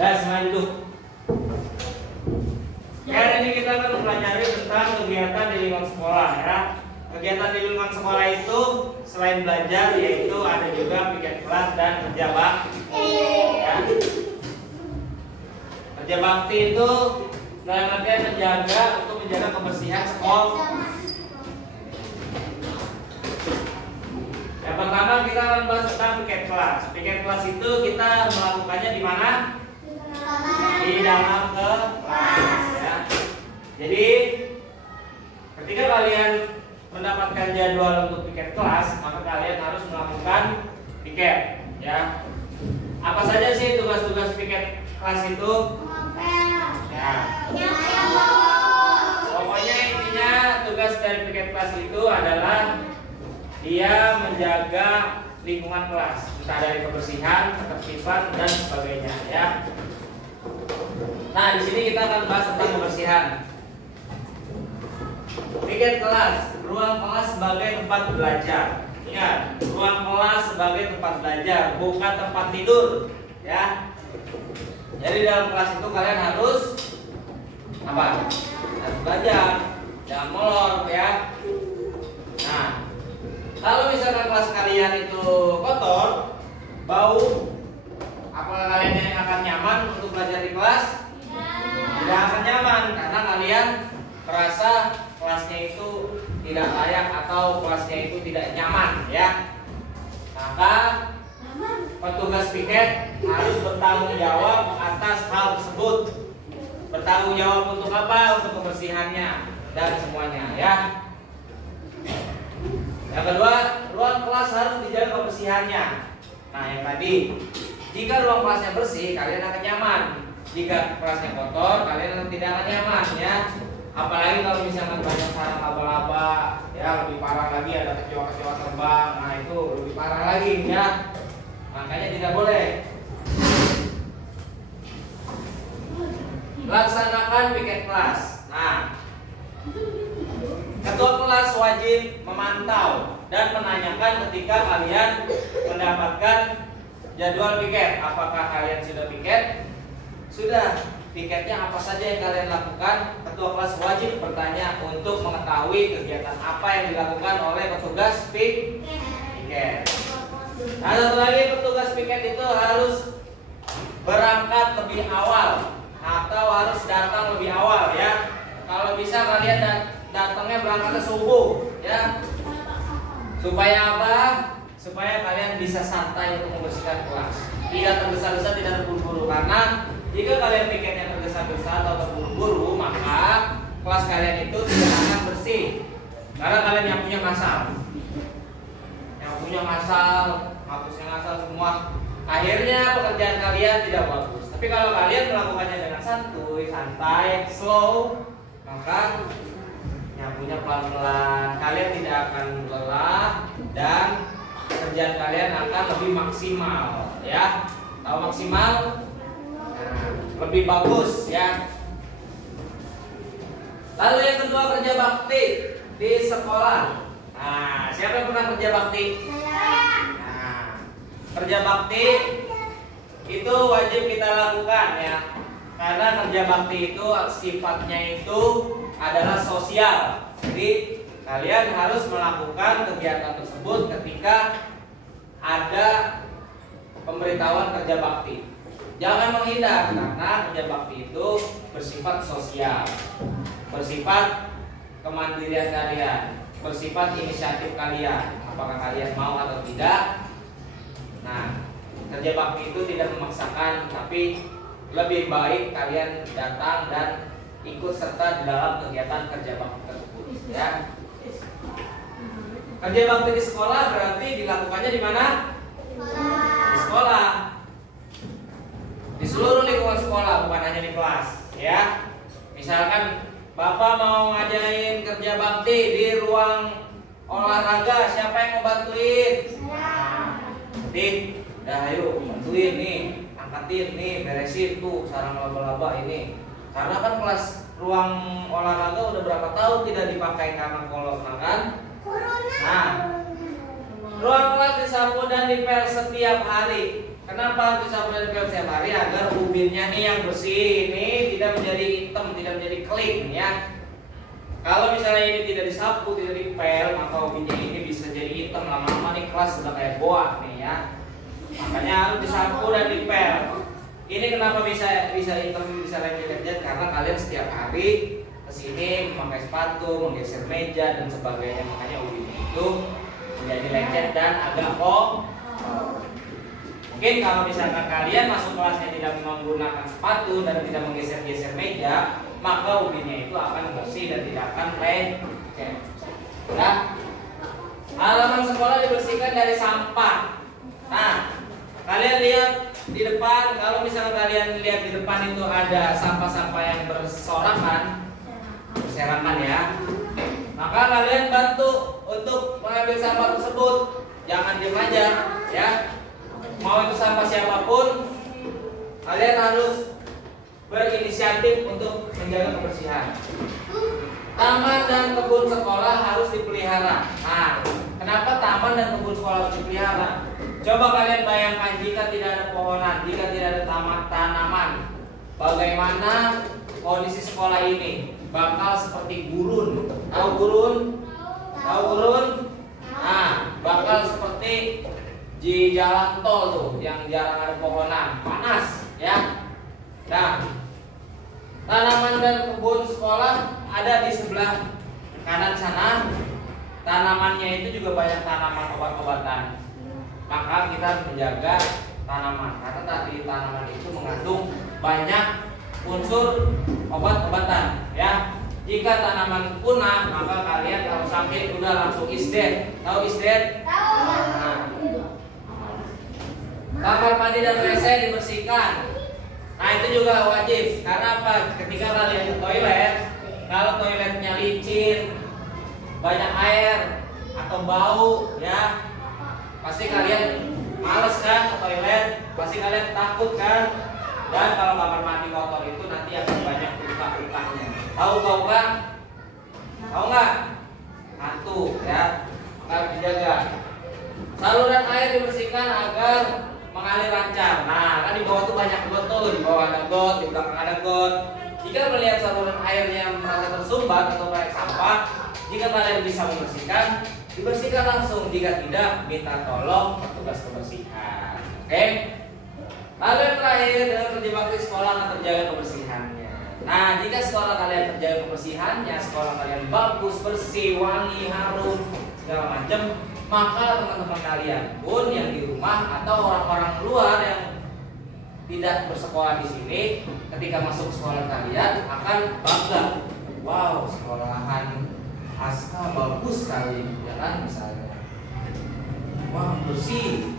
Ya, semuanya duduk. Ya, ini kita akan mempelajari tentang kegiatan di lingkungan sekolah ya. Kegiatan di lingkungan sekolah itu selain belajar yaitu ada juga piket kelas dan kerja bakti. Ya. Kerja bakti itu dalam artian menjaga kebersihan sekolah. Yang pertama kita akan bahas tentang piket kelas. Piket kelas itu kita melakukannya di mana? Di dalam kelas ya. Jadi ketika kalian mendapatkan jadwal untuk piket kelas, maka kalian harus melakukan piket ya. Apa saja sih tugas-tugas piket kelas itu? Ya. Pokoknya intinya tugas dari piket kelas itu adalah dia menjaga lingkungan kelas, entah dari kebersihan, ketertiban dan sebagainya ya. Nah, di sini kita akan bahas tentang kebersihan. Piket kelas, ruang kelas sebagai tempat belajar. Ingat, ruang kelas sebagai tempat belajar, bukan tempat tidur ya. Jadi dalam kelas itu kalian harus apa? Harus belajar, jangan molor ya. Nah, kalau misalkan kelas kalian itu kotor, bau, apakah kalian yang akan nyaman untuk belajar di kelas? Tidak akan nyaman karena kalian merasa kelasnya itu tidak layak atau kelasnya itu tidak nyaman ya. Maka petugas piket harus bertanggung jawab atas hal tersebut. Bertanggung jawab untuk apa? Untuk kebersihannya dan semuanya ya. Yang kedua, ruang kelas harus dijaga kebersihannya. Nah, yang tadi, jika ruang kelasnya bersih, kalian akan nyaman. Jika kelasnya kotor, kalian tidak akan nyaman ya. Apalagi kalau misalkan banyak sarang laba-laba, ya lebih parah lagi ada kecoa-kecoa terbang. Nah, itu lebih parah lagi ya. Makanya tidak boleh. Laksanakan piket kelas. Nah, ketua kelas wajib memantau dan menanyakan ketika kalian mendapatkan jadwal piket. Apakah kalian sudah piket? Sudah. Piketnya apa saja yang kalian lakukan? Ketua kelas wajib bertanya untuk mengetahui kegiatan apa yang dilakukan oleh petugas piket. Nah, satu lagi, petugas piket itu harus berangkat lebih awal atau harus datang lebih awal ya. Kalau bisa kalian datangnya berangkatnya subuh ya. Supaya apa? Supaya kalian bisa santai untuk membersihkan kelas. Tidak tergesa-gesa, tidak terburu-buru. Karena jika kalian piketnya tergesa-gesa atau terburu-buru, maka kelas kalian itu tidak akan bersih. Karena kalian yang punya ngasal, hapusnya ngasal semua. Akhirnya pekerjaan kalian tidak bagus. Tapi kalau kalian melakukannya dengan santai, slow, maka nyapunya pelan-pelan, kalian tidak akan lelah dan kerjaan kalian akan lebih maksimal ya. Tahu maksimal? Nah, lebih bagus ya. Lalu yang kedua, kerja bakti di sekolah. Nah, siapa yang pernah kerja bakti? Nah, kerja bakti itu wajib kita lakukan ya. Karena kerja bakti itu sifatnya itu adalah sosial. Jadi kalian harus melakukan kegiatan tersebut ketika ada pemberitahuan kerja bakti. Jangan menghindar karena kerja bakti itu bersifat sosial, bersifat kemandirian kalian, bersifat inisiatif kalian. Apakah kalian mau atau tidak? Nah, kerja bakti itu tidak memaksakan, tapi lebih baik kalian datang dan ikut serta di dalam kegiatan kerja bakti tersebut ya. Kerja bakti di sekolah berarti dilakukannya di mana? Di sekolah. Di seluruh lingkungan sekolah, bukan hanya di kelas ya. Misalkan Bapak mau ngajarin kerja bakti di ruang olahraga, siapa yang mau bantuin? Nanti, ayo bantuin nih, angkatin nih, beresin tuh sarang laba-laba ini. Karena kan kelas ruang olahraga udah berapa tahun tidak dipakai karena corona kan? Nah, ruang kelas disapu dan dipel setiap hari. Kenapa harus disapu dan dipel setiap hari? Agar ubinnya nih yang bersih ini tidak menjadi hitam, tidak menjadi clean ya. Kalau misalnya ini tidak disapu, tidak dipel, maka ubinnya ini bisa jadi hitam. Lama-lama nih kelas sudah kayak boa nih ya. Makanya harus disapu dan dipel. Ini kenapa bisa hitam, bisa lecet-lecet? Karena kalian setiap hari kesini memakai sepatu, menggeser meja dan sebagainya. Makanya ubinnya itu menjadi lecet dan agak mungkin kalau misalkan kalian masuk kelasnya tidak menggunakan sepatu dan tidak menggeser-geser meja, maka ubinnya itu akan bersih dan tidak akan lecet. Ya. Halaman sekolah dibersihkan dari sampah. Nah, kalian lihat di depan, kalau misalnya kalian lihat di depan itu ada sampah-sampah yang berserakan ya. Maka kalian bantu untuk mengambil sampah tersebut. Jangan diam aja, ya. Mau itu sampah siapapun, kalian harus berinisiatif untuk menjaga kebersihan. Taman dan kebun sekolah harus dipelihara. Nah, kenapa taman dan kebun sekolah harus dipelihara? Coba kalian bayangkan jika tidak ada pohonan, jika tidak ada tanaman, bagaimana kondisi sekolah ini? Bakal seperti gurun. Tahu gurun? Tahu gurun? Nah, bakal seperti di jalan tol tuh yang jarang ada pohonan, panas ya. Nah, tanaman dan kebun sekolah ada di sebelah kanan sana. Tanamannya itu juga banyak tanaman obat-obatan. Maka kita harus menjaga tanaman karena tadi tanaman itu mengandung banyak unsur obat-obatan ya. Jika tanaman punah, maka kalian kalau sakit udah langsung isdet. Tahu isdet? Tahu. Nah, kamar mandi dan WC dibersihkan. Nah, itu juga wajib. Karena apa? Ketika kalian ke toilet, kalau toiletnya licin, banyak air atau bau ya, pasti kalian males kan ke toilet, pasti kalian takut kan. Dan kalau kamar mandi kotor itu nanti akan banyak luka-lukanya. Tahu nggak? Tahu nggak? Hantu ya, harus dijaga. Saluran air dibersihkan agar mengalir lancar. Nah, kan di bawah tuh banyak got tuh, di bawah ada got, di belakang ada got. Jika melihat saluran airnya merasa tersumbat atau banyak sampah, jika kalian bisa membersihkan, dibersihkan langsung. Jika tidak, minta tolong petugas kebersihan. Oke? Lalu yang terakhir, dengan kerja bakti sekolah akan terjaga kebersihannya. Nah, jika sekolah kalian terjaga kebersihannya, sekolah kalian bagus, bersih, wangi, harum, segala macam, maka teman-teman kalian pun yang di rumah atau orang-orang luar yang tidak bersekolah di sini, ketika masuk sekolah kalian akan bangga. Wow, sekolahan Aska bagus sekali, ya kan misalnya. Wah, bersih.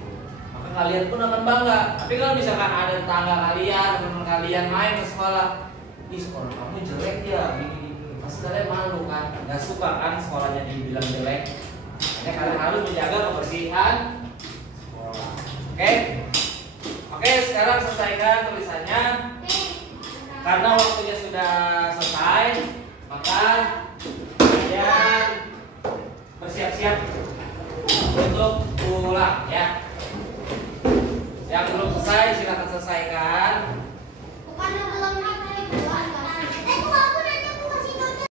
Maka kalian pun akan bangga. Tapi kalau misalkan ada tetangga kalian, teman kalian main ke sekolah, ih sekolah kamu jelek ya, gini-gini, pasti kalian malu kan, nggak suka kan sekolahnya dibilang jelek. Makanya kalian harus menjaga kebersihan sekolah. Oke, sekarang selesaikan tulisannya. Karena waktunya sudah selesai, maka kalian bersiap-siap